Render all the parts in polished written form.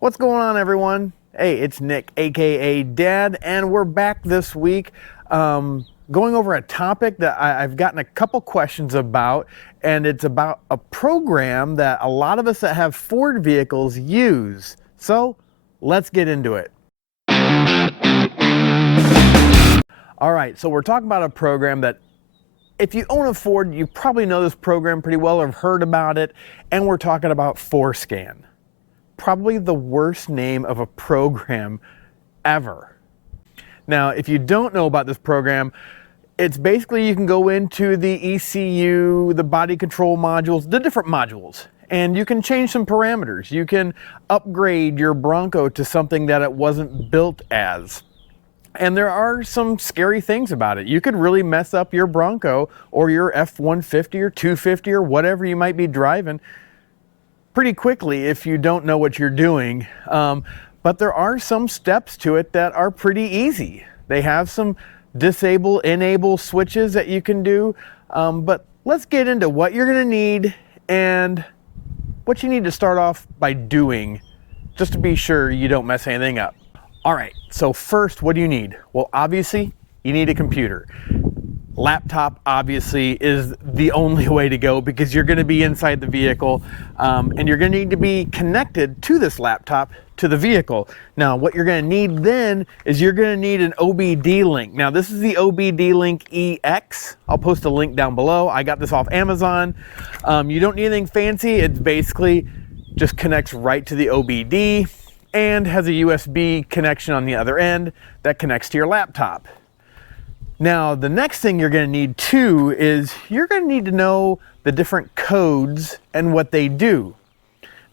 What's going on, everyone? Hey, it's Nick, aka Dad, and we're back this week going over a topic that I've gotten a couple questions about, and it's about a program that a lot of us that have Ford vehicles use. So let's get into it. All right, so we're talking about a program that if you own a Ford, you probably know this program pretty well or have heard about it, and we're talking about Forscan. Probably the worst name of a program ever. Now, if you don't know about this program, it's basically you can go into the ECU, the body control modules, the different modules, and you can change some parameters. You can upgrade your Bronco to something that it wasn't built as. And there are some scary things about it. You could really mess up your Bronco or your F-150 or 250 or whatever you might be driving pretty quickly if you don't know what you're doing. But there are some steps to it that are pretty easy. They have some disable, enable switches that you can do. But let's get into what you're gonna need and what you need to start off by doing just to be sure you don't mess anything up. All right, so first, what do you need? Well, obviously, you need a computer. Laptop obviously is the only way to go because you're going to be inside the vehicle and you're going to need to be connected to this laptop to the vehicle. Now what you're going to need then is you're going to need an OBD link. Now this is the OBD link EX. I'll post a link down below. I got this off Amazon. You don't need anything fancy. It basically just connects right to the OBD and has a USB connection on the other end that connects to your laptop. Now, the next thing you're going to need too is you're going to need to know the different codes and what they do.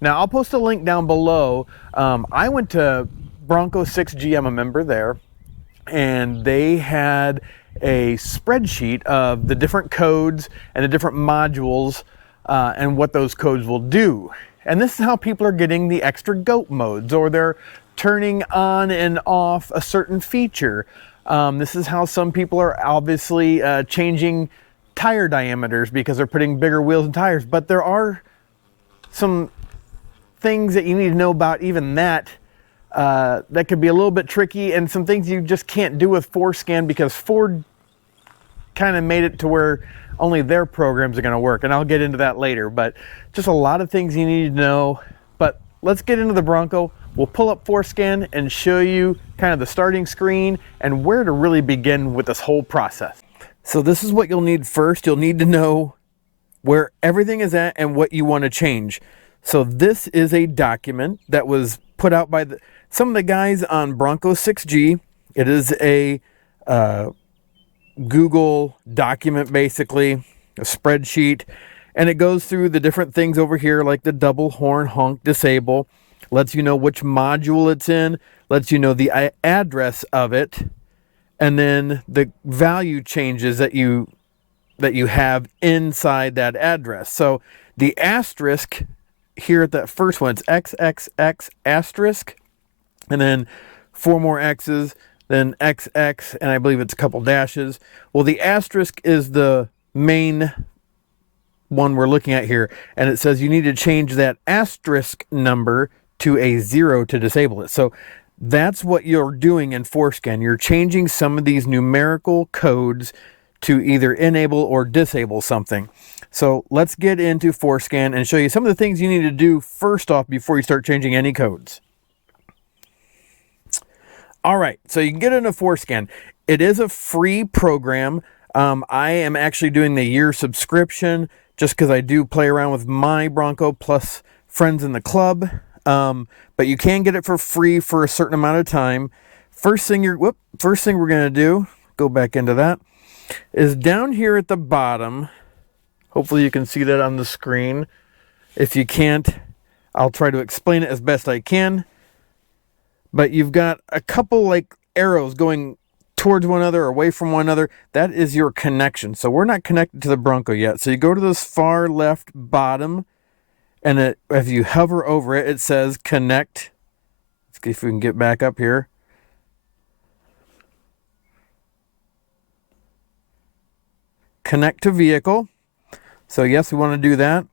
Now, I'll post a link down below. I went to Bronco 6G, I'm a member there, and they had a spreadsheet of the different codes and the different modules and what those codes will do. And this is how people are getting the extra GOAT modes, or they're turning on and off a certain feature. This is how some people are obviously changing tire diameters because they're putting bigger wheels and tires. But there are some things that you need to know about even that that could be a little bit tricky, and some things you just can't do with Forscan because Ford kind of made it to where only their programs are going to work. And I'll get into that later, but just a lot of things you need to know. But let's get into the Bronco. We'll pull up Forscan and show you kind of the starting screen and where to really begin with this whole process. So this is what you'll need first. You'll need to know where everything is at and what you want to change. So this is a document that was put out by some of the guys on Bronco 6G. It is a Google document, basically, a spreadsheet, and it goes through the different things over here like the double horn honk disable. Lets you know which module it's in, lets you know the address of it, and then the value changes that you have inside that address. So the asterisk here at that first one, it's XXX asterisk, and then 4 more X's, then XX, and I believe it's a couple dashes. Well, the asterisk is the main one we're looking at here, and it says you need to change that asterisk number to a 0 to disable it. So that's what you're doing in Forscan. You're changing some of these numerical codes to either enable or disable something. So let's get into Forscan and show you some of the things you need to do first off before you start changing any codes. All right, so you can get into Forscan. It is a free program. I am actually doing the year subscription just because I do play around with my Bronco plus friends in the club. But you can get it for free for a certain amount of time. First thing we're going to do, go back into that, is down here at the bottom. Hopefully you can see that on the screen. If you can't, I'll try to explain it as best I can. But you've got a couple like arrows going towards one another or away from one another. That is your connection. So we're not connected to the Bronco yet. So you go to this far left bottom, and if you hover over it, it says connect. Let's see if we can get back up here. Connect to vehicle. So yes, we want to do that.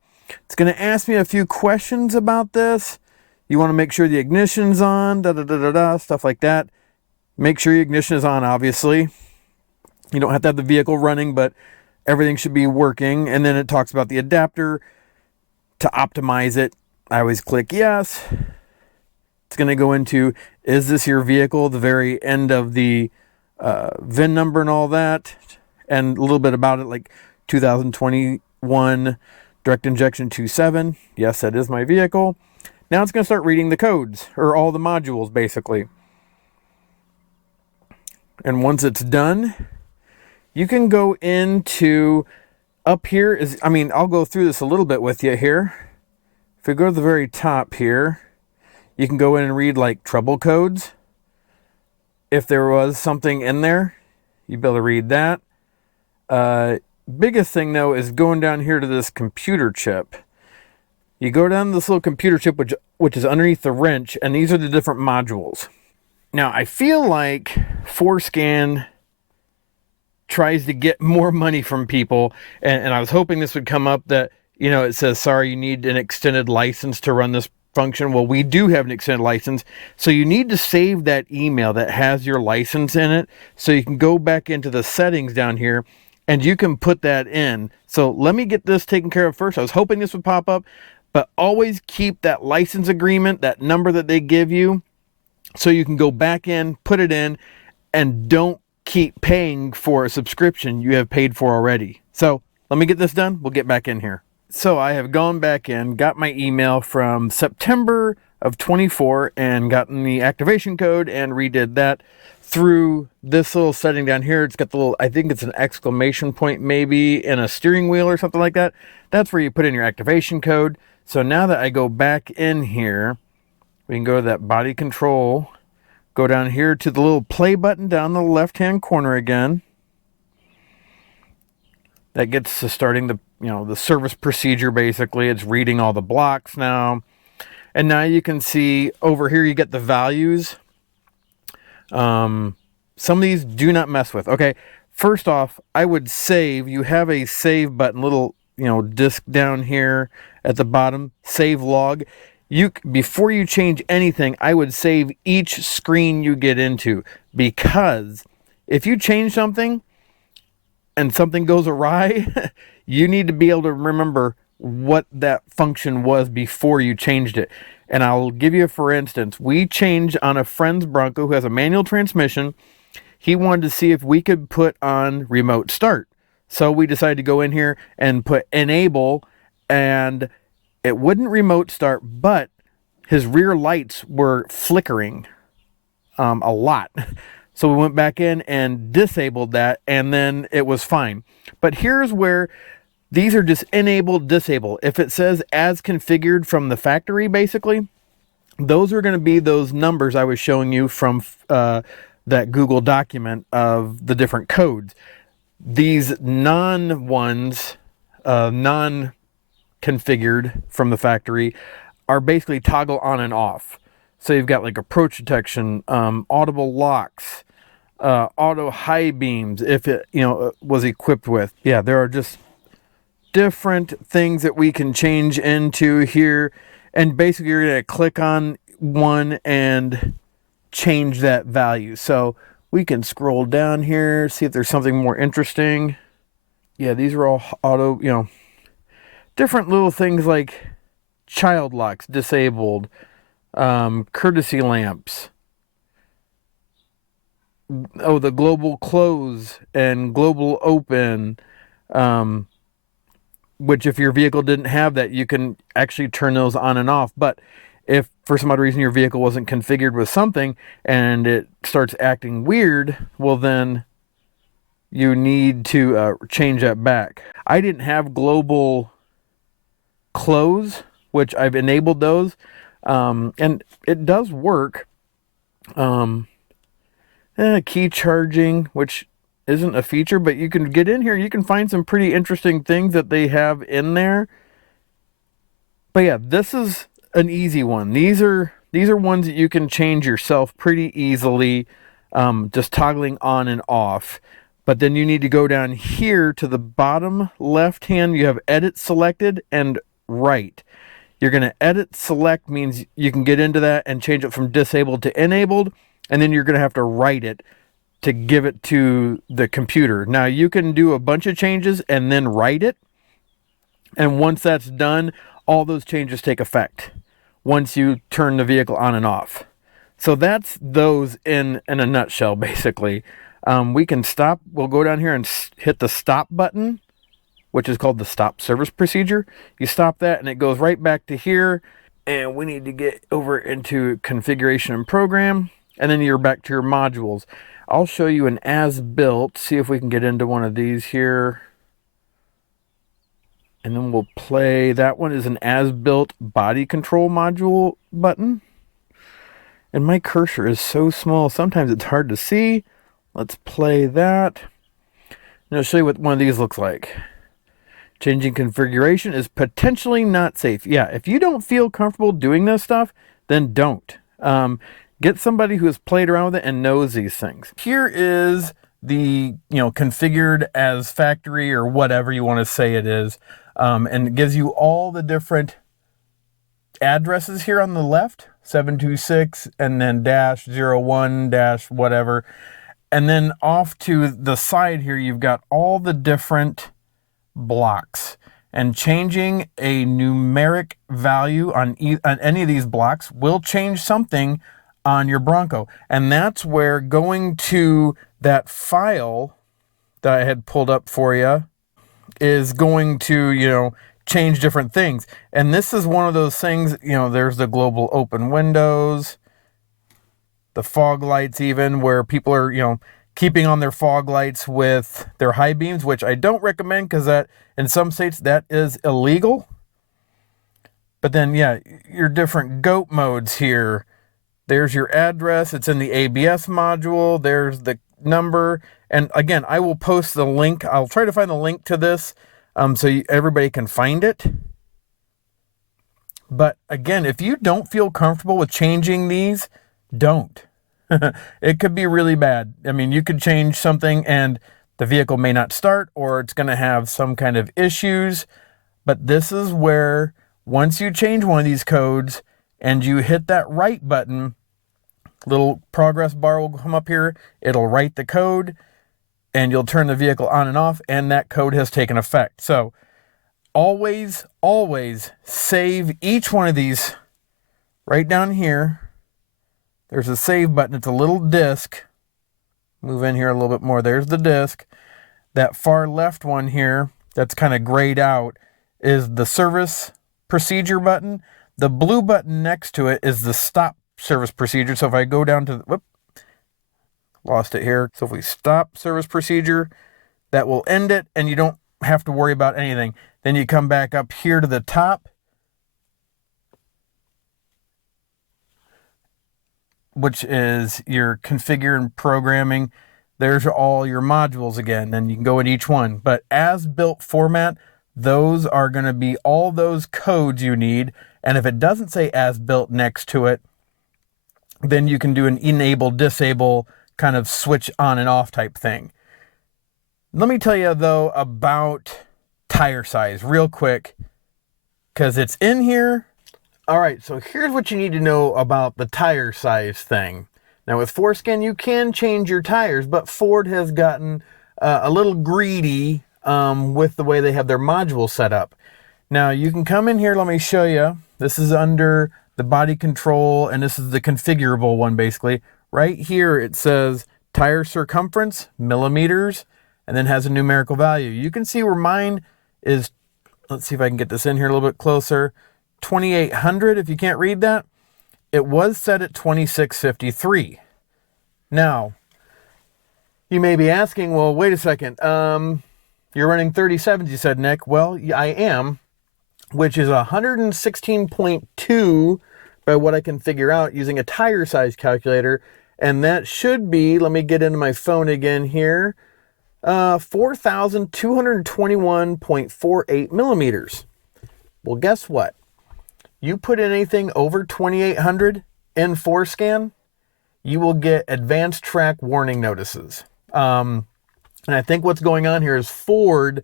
It's going to ask me a few questions about this. You want to make sure the ignition's on, stuff like that. Make sure your ignition is on, obviously. You don't have to have the vehicle running, but everything should be working. And then it talks about the adapter to optimize it. I always click yes. It's going to go into, is this your vehicle? The very end of the VIN number and all that. And a little bit about it, like 2021 direct injection 2.7. Yes, that is my vehicle. Now it's going to start reading the codes, or all the modules, basically. And once it's done, you can go into, up here is, I'll go through this a little bit with you here. If we go to the very top here, you can go in and read like trouble codes. If there was something in there, you'd be able to read that. Biggest thing though is going down here to this computer chip. You go down to this little computer chip, which is underneath the wrench, and these are the different modules. Now, I feel like Forscan tries to get more money from people, and I was hoping this would come up that, it says, sorry, you need an extended license to run this function. Well, we do have an extended license, so you need to save that email that has your license in it, so you can go back into the settings down here, and you can put that in. So let me get this taken care of first. I was hoping this would pop up, but always keep that license agreement, that number that they give you, so you can go back in, put it in, and don't keep paying for a subscription you have paid for already. So let me get this done. We'll get back in here. So I have gone back in, got my email from September of 24 and gotten the activation code and redid that through this little setting down here. It's got the little, I think it's an exclamation point maybe in a steering wheel or something like that. That's where you put in your activation code. So now that I go back in here, we can go to that body control, go down here to the little play button down the left-hand corner again. That gets to starting the, the service procedure, basically. It's reading all the blocks now. And now you can see over here, you get the values. Some of these do not mess with. Okay, first off, I would save. You have a save button, little, disc down here at the bottom, save log. Before you change anything, I would save each screen you get into, because if you change something and something goes awry, you need to be able to remember what that function was before you changed it. And I'll give you, for instance, we changed on a friend's Bronco who has a manual transmission. He wanted to see if we could put on remote start. So we decided to go in here and put enable, and it wouldn't remote start, but his rear lights were flickering a lot. So we went back in and disabled that, and then it was fine. But here's where these are just enable, disable. If it says as configured from the factory, basically, those are going to be those numbers I was showing you from that Google document of the different codes. These non-ones, non-configured from the factory, are basically toggle on and off. So you've got like approach detection, audible locks, auto high beams, if it was equipped with. Yeah, there are just different things that we can change into here, and basically you're going to click on one and change that value. So we can scroll down here, see if there's something more interesting. Yeah, these are all auto, different little things like child locks disabled, courtesy lamps. Oh, the global close and global open, which if your vehicle didn't have that, you can actually turn those on and off. But if for some odd reason your vehicle wasn't configured with something and it starts acting weird, well then you need to change that back. I didn't have global close, which I've enabled those, and it does work. Key charging, which isn't a feature, but you can get in here, you can find some pretty interesting things that they have in there. But yeah, this is an easy one. These are ones that you can change yourself pretty easily, just toggling on and off. But then you need to go down here to the bottom left hand. You have edit selected and right. You're going to edit select means you can get into that and change it from disabled to enabled, and then you're going to have to write it to give it to the computer. Now you can do a bunch of changes and then write it, and once that's done, all those changes take effect once you turn the vehicle on and off. So that's those in a nutshell, basically. We can stop. We'll go down here and hit the stop button, which is called the stop service procedure. You stop that and it goes right back to here. And we need to get over into configuration and program. And then you're back to your modules. I'll show you an as-built. See if we can get into one of these here. And then we'll play. That one is an as-built body control module button. And my cursor is so small, sometimes it's hard to see. Let's play that. And I'll show you what one of these looks like. Changing configuration is potentially not safe. Yeah, if you don't feel comfortable doing this stuff, then don't. Get somebody who has played around with it and knows these things. Here is the, configured as factory or whatever you want to say it is. And it gives you all the different addresses here on the left, 726 and then -01 whatever. And then off to the side here, you've got all the different blocks, and changing a numeric value on any of these blocks will change something on your Bronco. And that's where going to that file that I had pulled up for you is going to, change different things. And this is one of those things, there's the global open windows, the fog lights, even where people are, keeping on their fog lights with their high beams, which I don't recommend because that in some states that is illegal. But then, yeah, your different GOAT modes here. There's your address. It's in the ABS module. There's the number. And again, I will post the link. I'll try to find the link to this so everybody can find it. But again, if you don't feel comfortable with changing these, don't. It could be really bad. I mean, you could change something and the vehicle may not start, or it's going to have some kind of issues. But this is where once you change one of these codes and you hit that write button, little progress bar will come up here. It'll write the code and you'll turn the vehicle on and off, and that code has taken effect. So always, always save each one of these right down here. There's a save button. It's a little disc. Move in here a little bit more. There's the disc. That far left one here, that's kind of grayed out, is the service procedure button. The blue button next to it is the stop service procedure. So if I go down to, lost it here. So if we stop service procedure, that will end it and you don't have to worry about anything. Then you come back up here to the top, which is your configure and programming. There's all your modules again, and you can go in each one. But as built format, those are going to be all those codes you need. And if it doesn't say as built next to it, then you can do an enable, disable kind of switch on and off type thing. Let me tell you though about tire size real quick, because it's in here. All right, so here's what you need to know about the tire size thing. Now with Forscan, you can change your tires, but Ford has gotten a little greedy with the way they have their module set up. Now you can come in here, let me show you. This is under the body control, and this is the configurable one basically. Right here it says tire circumference, millimeters, and then has a numerical value. You can see where mine is, let's see if I can get this in here a little bit closer, 2800. If you can't read that, it was set at 2653. Now, you may be asking, well, wait a second, you're running 37s, you said, Nick. Well, I am, which is 116.2 by what I can figure out using a tire size calculator. And that should be, let me get into my phone again here, 4,221.48 millimeters. Well, guess what? You put in anything over 2,800 in Forscan, you will get advanced track warning notices. And I think what's going on here is Ford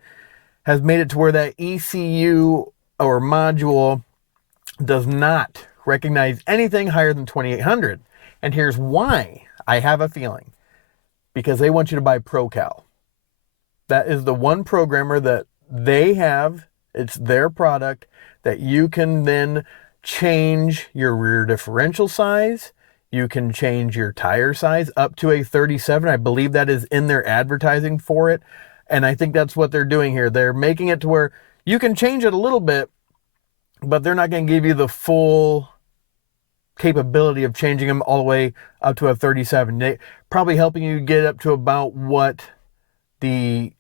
has made it to where that ECU or module does not recognize anything higher than 2800. And here's why. I have a feeling. Because they want you to buy ProCal. That is the one programmer that they have. It's their product that you can then change your rear differential size. You can change your tire size up to a 37. I believe that is in their advertising for it. And I think that's what they're doing here. They're making it to where you can change it a little bit, but they're not going to give you the full capability of changing them all the way up to a 37. They probably helping you get up to about what the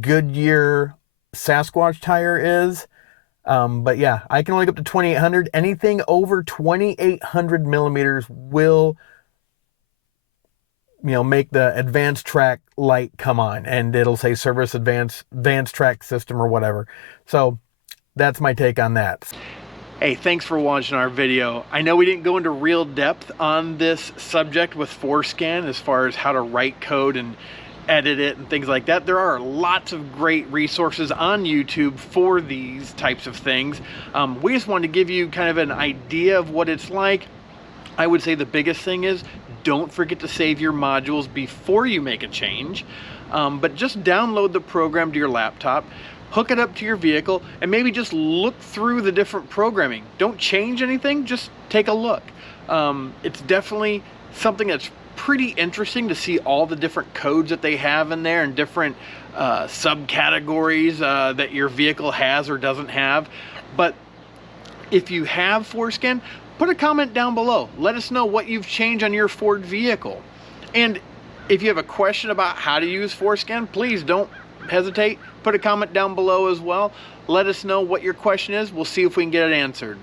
Goodyear Sasquatch tire is. But yeah, I can only go up to 2800. Anything over 2800 millimeters will, make the advanced track light come on, and it'll say service advanced track system or whatever. So that's my take on that. Hey, thanks for watching our video. I know we didn't go into real depth on this subject with Forscan as far as how to write code and edit it and things like that. There are lots of great resources on YouTube for these types of things. We just wanted to give you kind of an idea of what it's like. I would say the biggest thing is don't forget to save your modules before you make a change, but just download the program to your laptop, hook it up to your vehicle, and maybe just look through the different programming. Don't change anything, just take a look. It's definitely something that's pretty interesting to see all the different codes that they have in there and different subcategories that your vehicle has or doesn't have. But if you have Forscan, put a comment down below. Let us know what you've changed on your Ford vehicle. And if you have a question about how to use Forscan, please don't hesitate. Put a comment down below as well. Let us know what your question is. We'll see if we can get it answered.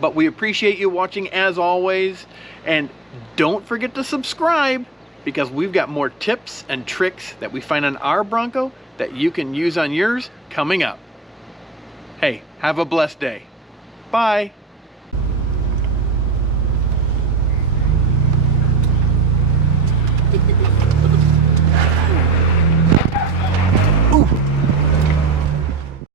But we appreciate you watching as always. And don't forget to subscribe, because we've got more tips and tricks that we find on our Bronco that you can use on yours coming up. Hey, have a blessed day. Bye.